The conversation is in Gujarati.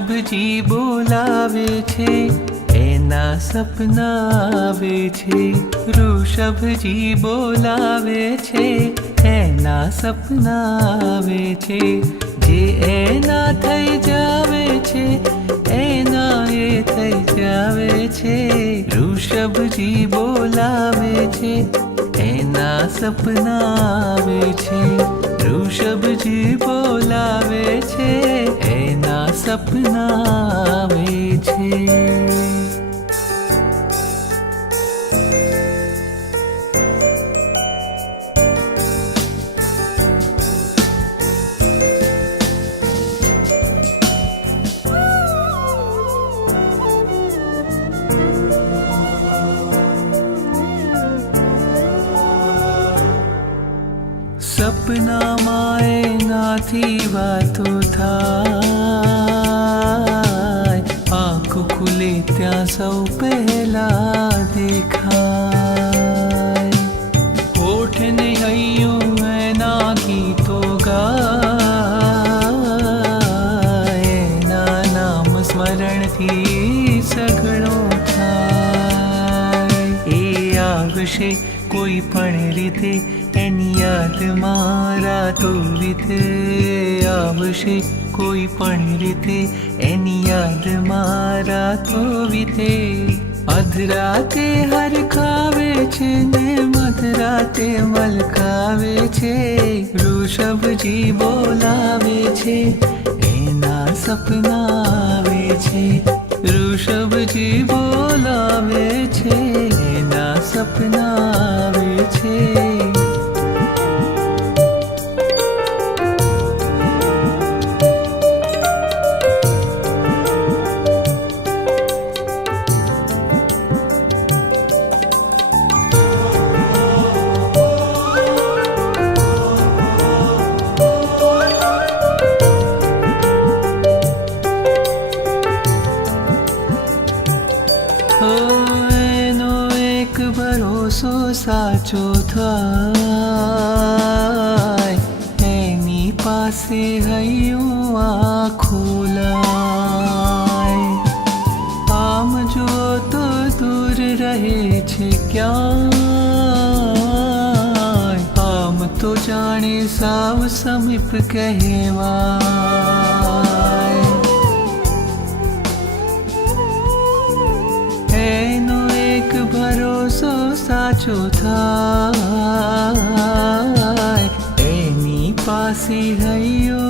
ઋષભજી બોલાવે છે એના સપના આવે છે ઋષભજી બોલાવે છે એના સપના આવે છે જે એના થઈ જાવે છે એના એ થઈ જાવે છે ઋષભજી બોલાવે છે એના સપના આવે છે ઋષભજી બોલાવે છે એના સપના આવે છે સપનામાં એનાથી વાતો થાય આંખ ખુલે ત્યાં સૌ પહેલા દેખાય હોઠને હૈયું એના ગીતો ગાય એના નામ સ્મરણથી સઘળો થાય એ આવશે કોઈ પણ રીતે એની યાદમાં રાતો વીતે આવશે કોઈ પણ રીતે એની યાદમાં રાતો વીતે અધરાતે હરખાવે છે ને મધરાતે મલકાવે છે ઋષભજી બોલાવે છે એના સપના આવે છે ઋષભજી બોલાવે છે એના સપના આવે છે એનો એક ભરોસો સાચો થાય એની પાસે હૈયું આખું લાય આમ જો તો દૂર રહે છે ક્યાં આમ તો જાણે સાવ સમીપ કહેવાય એનો એક ભરોસો સાચો થાય એની પાસે હૈયો